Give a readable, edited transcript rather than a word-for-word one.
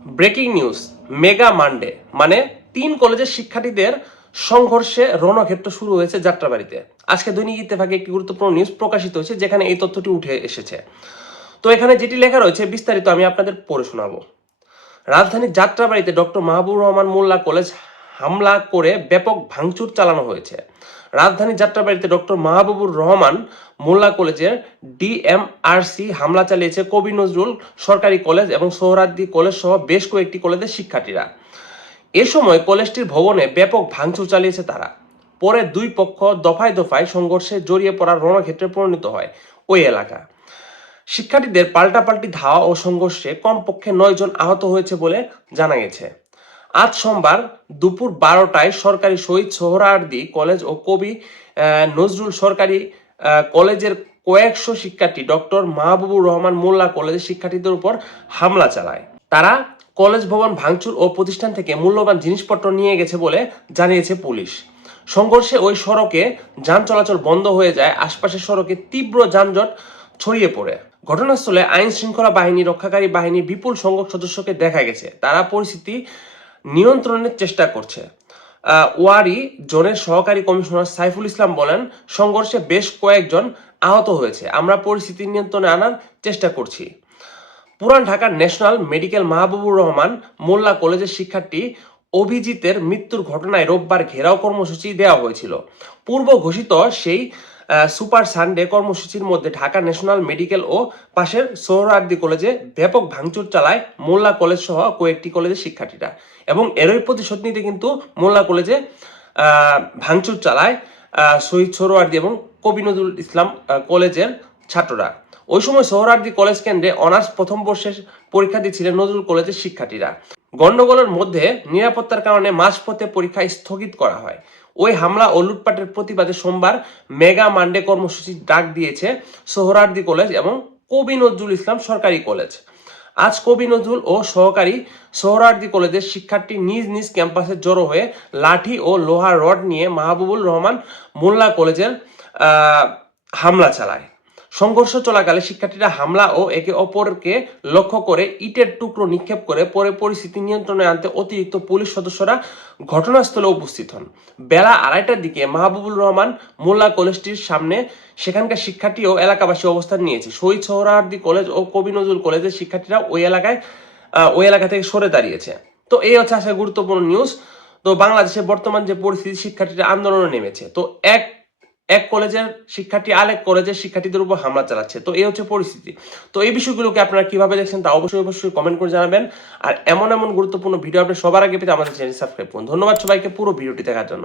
Breaking news, mega Monday মানে 3 কলেজের শিক্ষার্থীদের সংঘর্ষে রণক্ষেত্র শুরু হয়েছে যাত্রাবাড়িতে। আজকে দৈনিক ইত্তেফাকে একটি গুরুত্বপূর্ণ নিউজ প্রকাশিত হয়েছে যেখানে এই তথ্যটি উঠে এসেছে। তো এখানে যেটি লেখা রয়েছে বিস্তারিত আমি আপনাদের পড়ে শোনাবো। রাজধানীর যাত্রাবাড়িতে ডক্টর মাহবুবুর রহমান মোল্লা কলেজ হামলা করে ব্যাপক ভাঙচুর চালানো হয়েছে। রাজধানীর যাত্রাবাড়িতে ডক্টর মাহবুবুর রহমান মোল্লা কলেজের ডিএমআরসি হামলা চালিয়েছে কবি নজরুল সরকারি কলেজ এবং সোহরাওয়ার্দী কলেজ সহ বেশ কয়েকটি কলেজের শিক্ষার্থীরা। এ সময় কলেজটির ভবনে ব্যাপক ভাঙচুর চালিয়েছে তারা। পরে দুই পক্ষ দফায় দফায় সংঘর্ষে জড়িয়ে পড়ার রণক্ষেত্রে পরিণত হয় ওই এলাকা। শিক্ষার্থীদের পাল্টাপাল্টি ধাওয়া ও সংঘর্ষে কমপক্ষে 9 জন আহত হয়েছে বলে জানা গেছে। আজ সোমবার দুপুর 12টায় সরকারি শহীদ সোহরাওয়ার্দী কলেজ ও কবি নজরুল সরকারি কলেজের কয়েকশো শিক্ষার্থী ডক্টর মাহবুবুর রহমান মোল্লা কলেজের শিক্ষার্থীদের উপর হামলা চালায়। তারা কলেজ ভবন ভাঙচুর ও প্রতিষ্ঠান থেকে মূল্যবান জিনিসপত্র নিয়ে গেছে বলে জানিয়েছে পুলিশ। সংঘর্ষে ওই সড়কে যান চলাচল বন্ধ হয়ে যায়, আশপাশের সড়কে তীব্র যানজট ছড়িয়ে পড়ে। ঘটনাস্থলে আইন শৃঙ্খলা বাহিনী, রক্ষাকারী বাহিনীর বিপুল সংখ্যক সদস্যকে দেখা গেছে। তারা পরিস্থিতি নিয়ন্ত্রণের চেষ্টা করছে। ওয়ারি জোনের সহকারী কমিশনার সাইফুল ইসলাম বলেন, সংঘর্ষে বেশ কয়েকজন আহত হয়েছে, আমরা পরিস্থিতি নিয়ন্ত্রণে আনার চেষ্টা করছি। পুরান ঢাকার ন্যাশনাল মেডিকেল মাহবুবুর রহমান মোল্লা কলেজের শিক্ষার্থী অভিজিতের মৃত্যুর ঘটনায় রোববার ঘেরাও কর্মসূচি দেওয়া হয়েছিল। পূর্ব ঘোষিত সেই সুপার সানডে কর্মসূচির মধ্যে ঢাকা ন্যাশনাল মেডিকেল ও পাশের সোহরাওয়ার্দী কলেজে ব্যাপক ভাঙচুর চালায় মোল্লা কলেজ সহ কয়েকটি কলেজের শিক্ষার্থীরা, এবং এরই প্রতিশোধ নিতে কিন্তু মোল্লা কলেজে ভাঙচুর চালায় শহীদ সোহরাওয়ার্দী এবং কবি নজরুল ইসলাম কলেজের ছাত্ররা। ওই সময় সোহরাওয়ার্দী কলেজ কেন্দ্রে অনার্স প্রথম বর্ষের পরীক্ষা দিচ্ছিলেন নজরুল কলেজের শিক্ষার্থীরা। গন্ডগোলের মধ্যে নিরাপত্তার কারণে মাঝপথে পরীক্ষা স্থগিত করা হয়। ওই হামলা ও লুটপাটের প্রতিবাদে সোমবার মেগা মানডে কর্মসূচির ডাক দিয়েছে সোহরাওয়ার্দী কলেজ এবং কবি নজরুল ইসলাম সরকারি কলেজ। আজ কবি নজরুল ও সহকারী সোহরাওয়ার্দী কলেজের শিক্ষার্থী নিজ নিজ ক্যাম্পাসে জড়ো হয়ে লাঠি ও লোহার রড নিয়ে মাহবুবুর রহমান মোল্লা কলেজের হামলা চালায়। সংঘর্ষ চলাকালে শিক্ষার্থীরা হামলা ও একে অপরকে লক্ষ্য করে ইটের টুকরো নিক্ষেপ করে পরে পরিস্থিতি নিয়ন্ত্রণে আনতে অতিরিক্ত পুলিশ সদস্যরা ঘটনাস্থলে উপস্থিত হন। বেলা 2:30টার দিকে মাহবুবুর রহমান মোল্লা কলেজটির সামনে সেখানকার শিক্ষার্থী ও এলাকাবাসী অবস্থান নিয়েছে। শহীদ সোহরাওয়ার্দী কলেজ ও কবি নজরুল কলেজের শিক্ষার্থীরা ওই এলাকা থেকে সরে দাঁড়িয়েছে। তো এই হচ্ছে আজকে গুরুত্বপূর্ণ নিউজ। তো বাংলাদেশে বর্তমান যে পরিস্থিতি, শিক্ষার্থীরা আন্দোলনে নেমেছে। তো এক কলেজের শিক্ষার্থী আরেক কলেজের শিক্ষার্থীদের উপর হামলা চালাচ্ছে। তো এই হচ্ছে পরিস্থিতি। তো এই বিষয়গুলোকে আপনারা কিভাবে দেখছেন তা অবশ্যই কমেন্ট করে জানাবেন। আর এমন গুরুত্বপূর্ণ ভিডিও আপনি সবার আগে পেতে আমাদের চ্যানেল সাবস্ক্রাইব করুন। ধন্যবাদ সবাইকে পুরো ভিডিওটি দেখার জন্য।